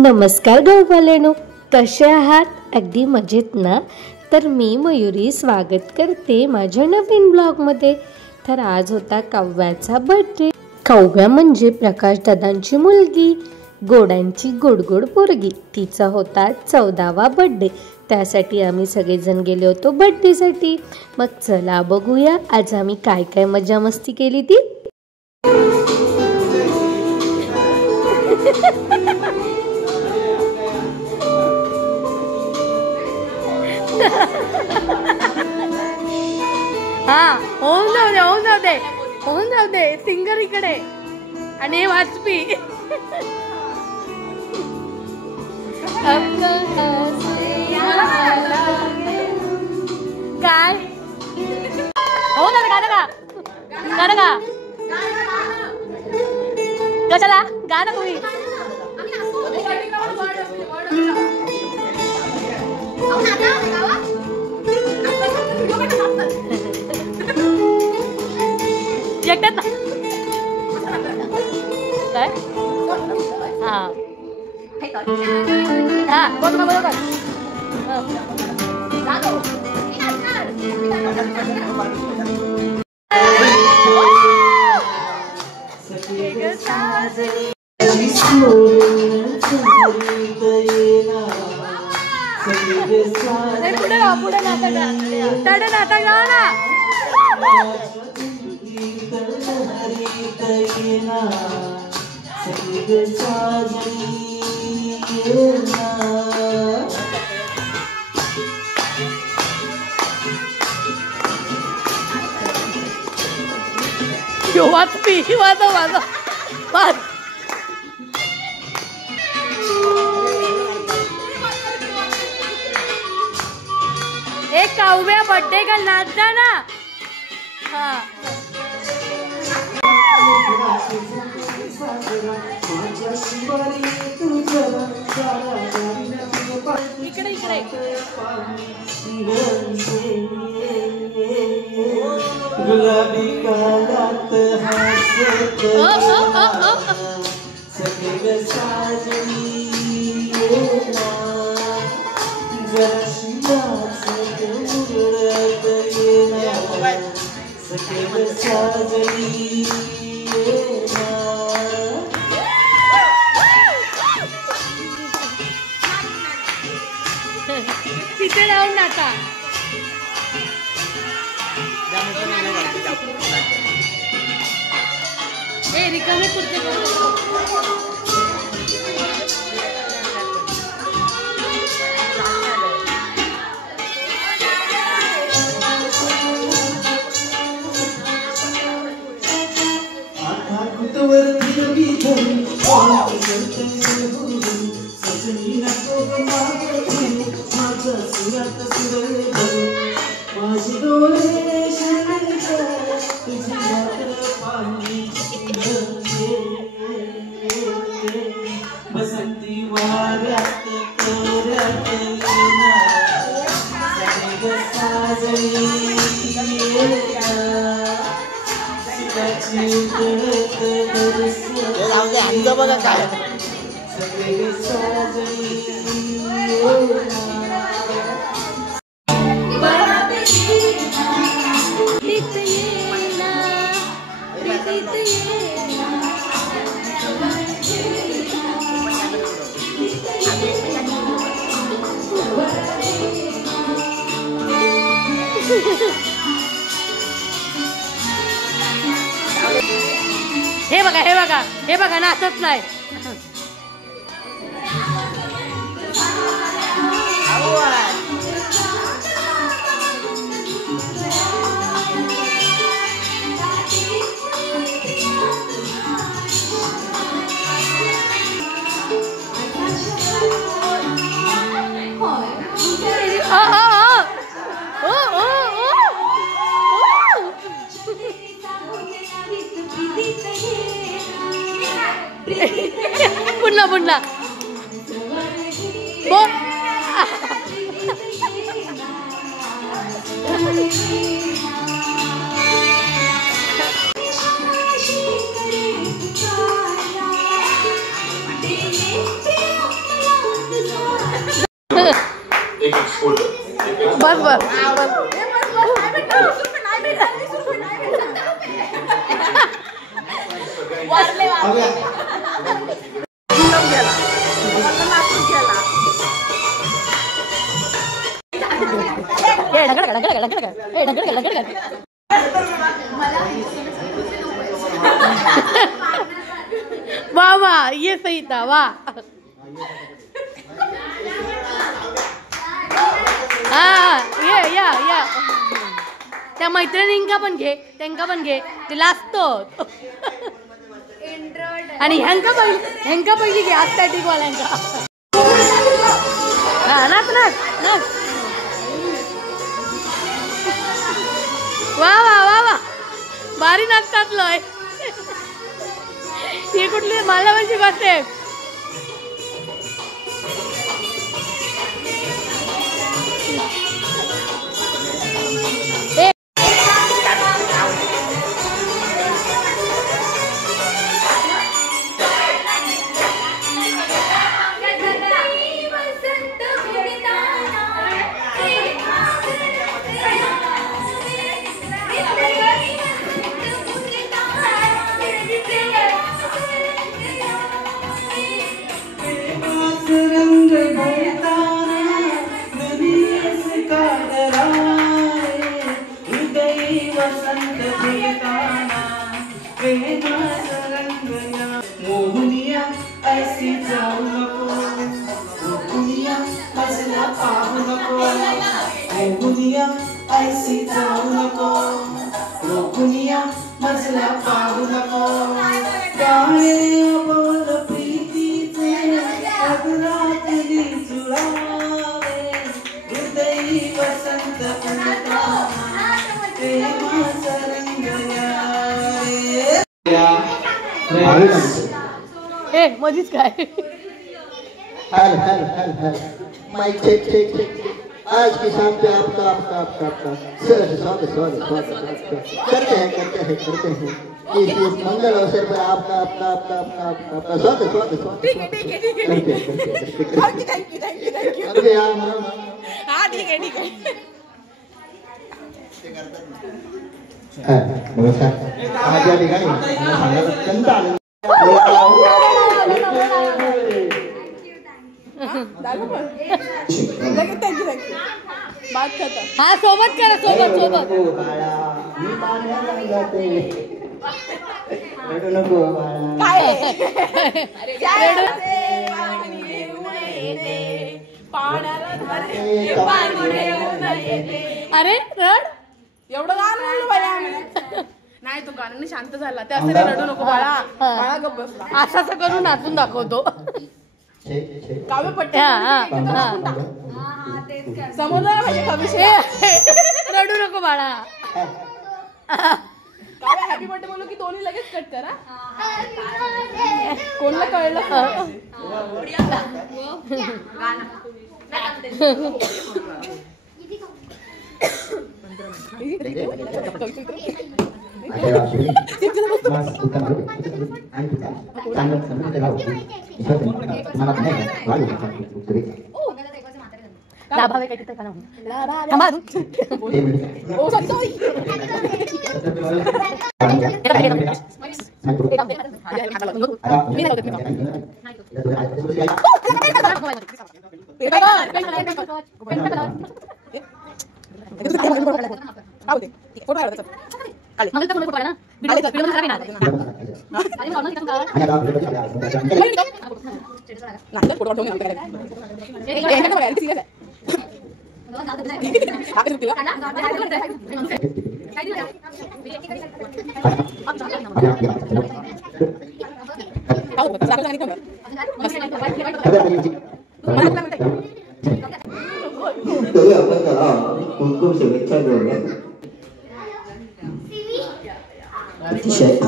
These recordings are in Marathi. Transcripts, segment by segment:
नमस्कार गाववाल्यांनो, कसे आहात? अगदी मजेत ना? तर मी मयुरी स्वागत करते माझ्या नवीन ब्लॉगमध्ये। तर आज होता काव्याचा बर्थडे। काव्या म्हणजे प्रकाश दादांची मुलगी, गोडांची गोडगोड पोरगी। तिचा होता 14वा बर्थडे। त्यासाठी आम्ही सगळेजण गेलो होतो बर्थडेसाठी। मग चला बघूया आज आम्ही काय काय मजा मस्ती केली ती। होऊन जाऊ दे सिंगर इकडे आणि वाजपी। काय हो ना, गाणं गा कशाला गाणं तुम्ही एकट्यात काय बरोबर पुढे नाता गा ना। एक काव्या बर्थडे का नाचता ना। इकडे गुलाबी काळात हसत सगळे साजरी जराशी नाचत उडत येणार सगळे साजरी तिथे राहून नाका। रिकामे पुरते बसंती वाऱ्यात तोऱ्यात साजरी सुखाची उतरत सगळे साजरी हे बघा नाचत नाही। पुन्हा बोल सही था वा हा या त्या मैत्रिणींका पण घे त्यांका पण घे ते लाजतो आणि ह्यांका पहिली घे आत्ता वाल्यांका हा नाच वा भारी नाचतात लय ही कुठली मला म्हणजे बसते रंग भरताना दुनियेस काढलाय हृदय वसंत फुलताना प्रेमाचा रंग या मोहनिया ऐसी जाऊ नको मोहनिया मजला पाहू नको मोहनिया ऐसी जाऊ नको मोहनिया मजला पाहू नको काय बोल प्रीतीचे अगरातली जुळावे हृदयी वसंत फुलताना प्रेमाचा रंग ए मधीच काय हेल माइक चेक आज की शाम पे आपका स्वागत करते हैं इस मंगल अवसर पर आपका स्वागत थैंक यू हाँ ठीक है नमस्कार आज या ठिकाणी सांगायला आनंद हाँ सोबत करा सोबत अरे रड एवढं गाणं म्हणलं बाया आम्ही नाही तो गाण्याने शांत झाला ते असं रडू नको बाळा गप्प बसला असं करून नाचून दाखवतो काव्य पट्टी समोर रडू नको बाळा काव्य हॅपी बर्थडे बोलू की दोन्ही लगेच कट करा कोणला कळलं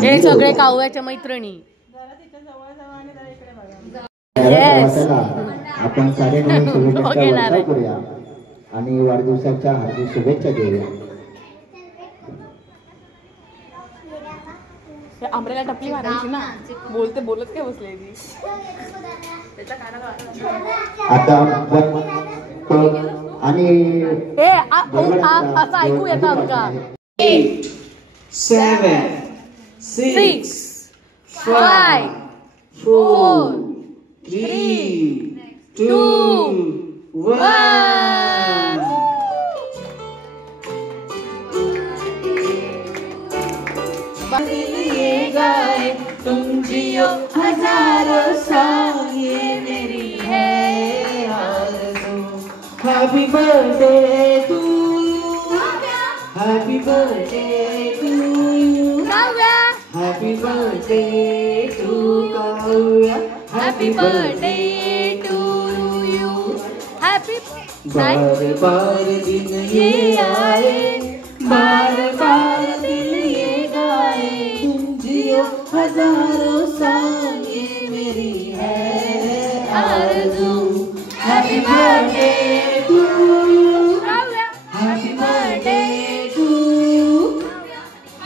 हे सगळे काव्याच्या मैत्रिणी आपण सारे शुभेच्छा करूया आणि वाढदिवसाच्या हार्दिक शुभेच्छा देऊया. आंब्रेला टपली मारायची ना बोलत काय बसले आता आणि असं ऐकू येतं आमका 8 7 6 5 4 3 2 1 बदलिए गाए तुम जियो हजारों साल Happy birthday to you. Happy birthday to you. Happy birthday to Kavya. Happy birthday to you. Happy बार बार दिन ये आए, बार बार दिन ये गाए, तुम जियो हजारों साल ये मेरी है आरज़ू। Happy birthday to you. Happy birthday to you.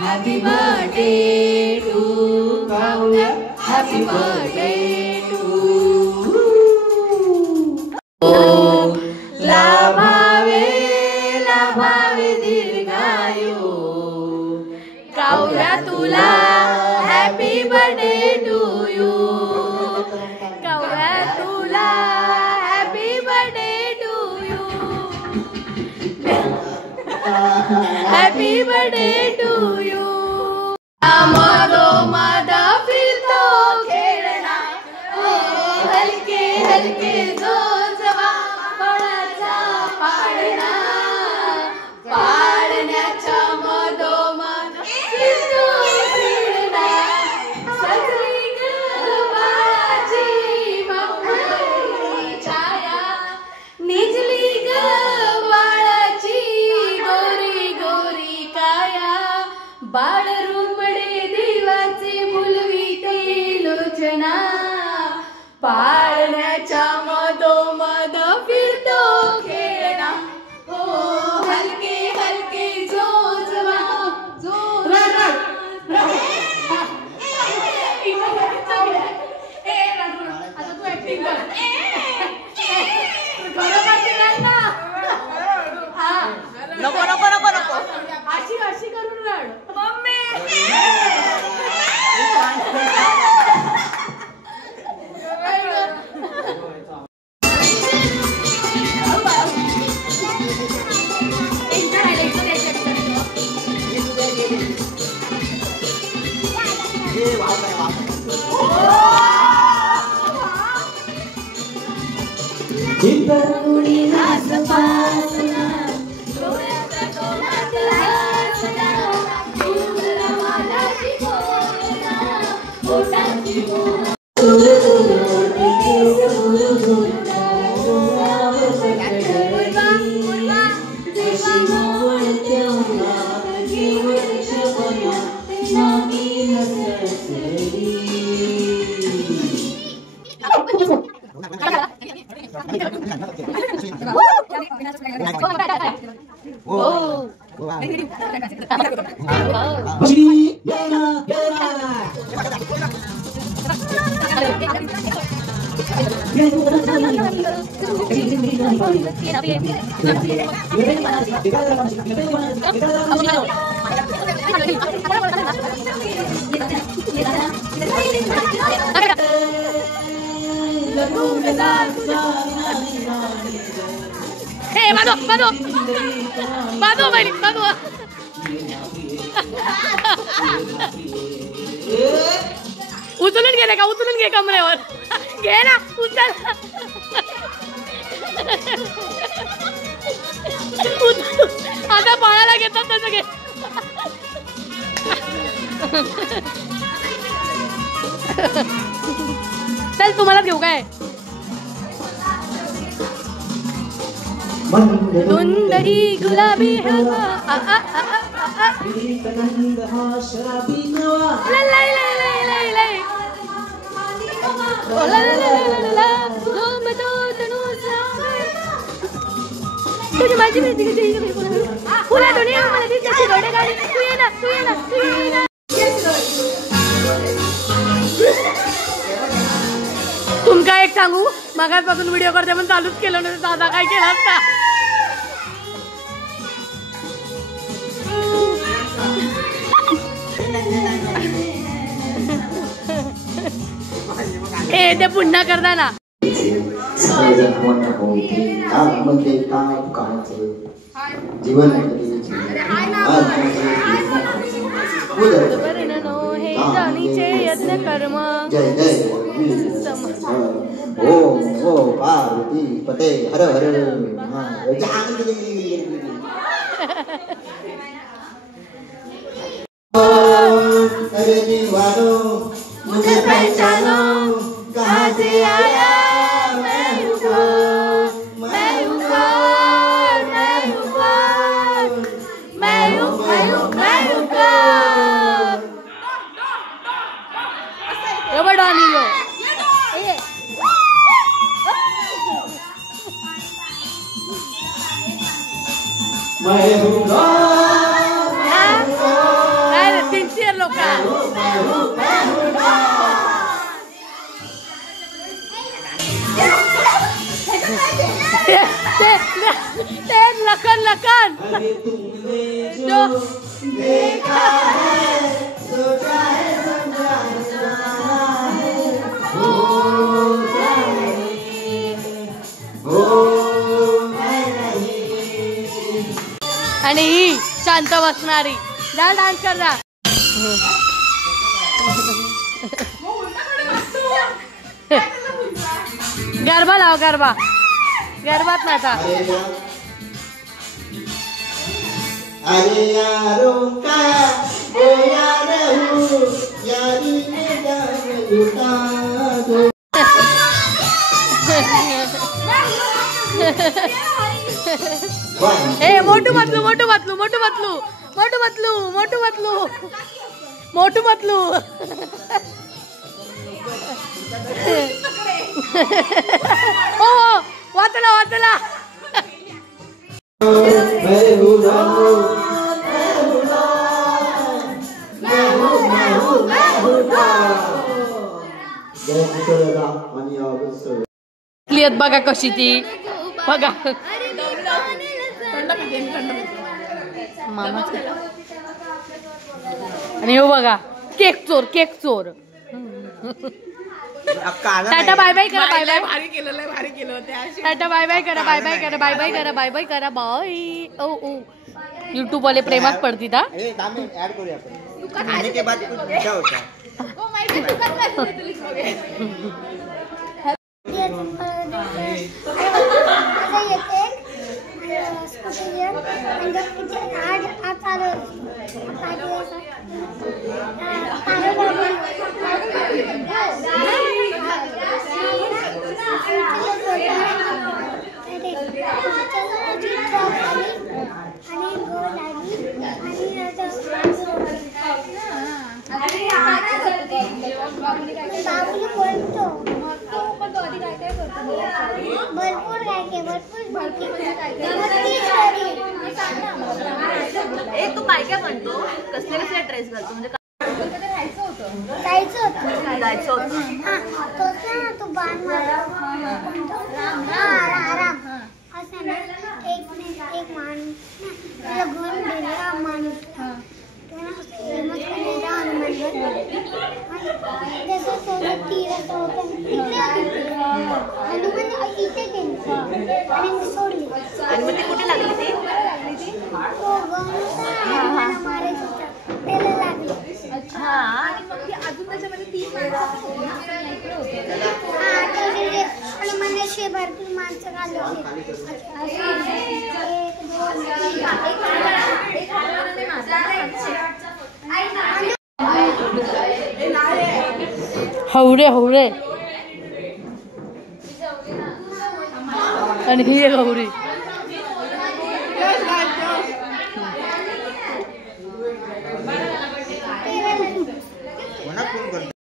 Happy birthday to Kavya. Happy birthday to you. लाभावे लाभावे दीर्घायु काव्या तुला happy birthday to you Kavya तुला happy birthday to you happy birthday to you मधो मध फिरतो खेळणा हलके हलके जोजवा पाडण्याच्या मधोमध फिरतो फिरणा सजली गव्हाची मंगळी छाया निजली गव्हाळाची गोरी गोरी काया बाळ रुपडे देवाचे मुलविते लोचना पाळण्याच्या मधोमध फिरतो खेळणा हो हलके हलके जोजवा आता तू ऍक्टिंग कर नको नको नको नको अशी अशी करून रड इतरुणी आसपासना Hey, Mado, Mado, Mado, Mado. उचलून गेले का उचलून घे कमरेवर घे ना उचल आता बाळाला घेतात तसं घे चल तुम्हाला घेऊ काय धुंदरी गुलाबी हवा तुझी माझी फुला दोन्ही मला दिसते डोळे गाडी तू ये ना तू ये ना तू ये ना तुमका एक सांगू मगापासून व्हिडिओ करते पण चालूच केलं नव्हतं दादा काय केलं असता ए ते पुन्हा करता ना जीवन हे जाणीचे यज्ञ कर्म जय जय ओम ओ पार्वती पते हर हर अरे दीवानो मुझे पहचानो कहाँ से आया मैं हूँ कौन मैं हूँ कौन मैं हूँ कौन मैं हूँ मैं हूँ मैं हूँ कौन ये बड़ा नहीं लो मैं हूँ कौन अरे सिंसियर लोग का ते लखन लखन जो देखा है सोचा है समझा है आणि ही शांत बसणारी जा डान्स कर जा गरबा लाव गरबा गरबात नाचा अरे यारों का वो यार हूँ यारी में जान लुटा दो ए मोटू मतलू मोटू मतलू मोटू मतलू मोटू मतलू मोटू मतलू मोटू मतलू ओ वाचला वाचला क्लियर बघा कशी ती बघा मामा आणि हो बघा केक चोर केक चोर टाटा बाय बाय करा बाय बाय भारी केलं भारी केलं टाटा बाय बाय करा बाय बाय करा बाय बाय करा बाय बाय करा बाय ओ ओ YouTube वाले प्रेमात पडती ता ऐड करूया आपण खाने के बाद कुछ मीठा होता है ओ माहिती दुकान तू काय म्हणतो कसले कसले ड्रेस घालतो म्हणजे जायचं होतं तो बाण असं ना एक माणूस त्याला घेऊन गेला माणूस आणि मग ती कुठे लागली ती हा आणि मग ती अजून त्याच्यामध्ये 3 माणसं भरपूर माणसं हवरे हवरे आणि ही एक हवरी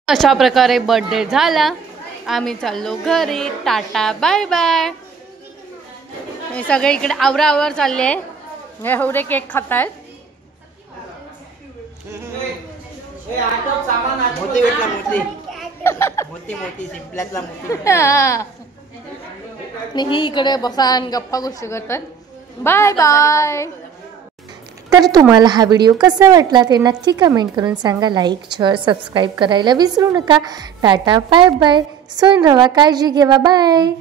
अशा प्रकारे बर्थडे झाला आम्ही चाललो घरी टाटा बाय बाय हे सगळे इकडे आवरावर चालले हे हवरे केक खात आहेत मोती भेटला मोती मोती सिंपलातला मोती आणि ही इकडे बसान गप्पा गोष्टी करतात बाय बाय तर तुम्हाला हा व्हिडिओ कसा वाटला ते नक्की कमेंट करून सांगा. लाईक शेअर सबस्क्राईब करायला विसरू नका. Tata bye bye. सोन रवा काळजी घेवा बाय.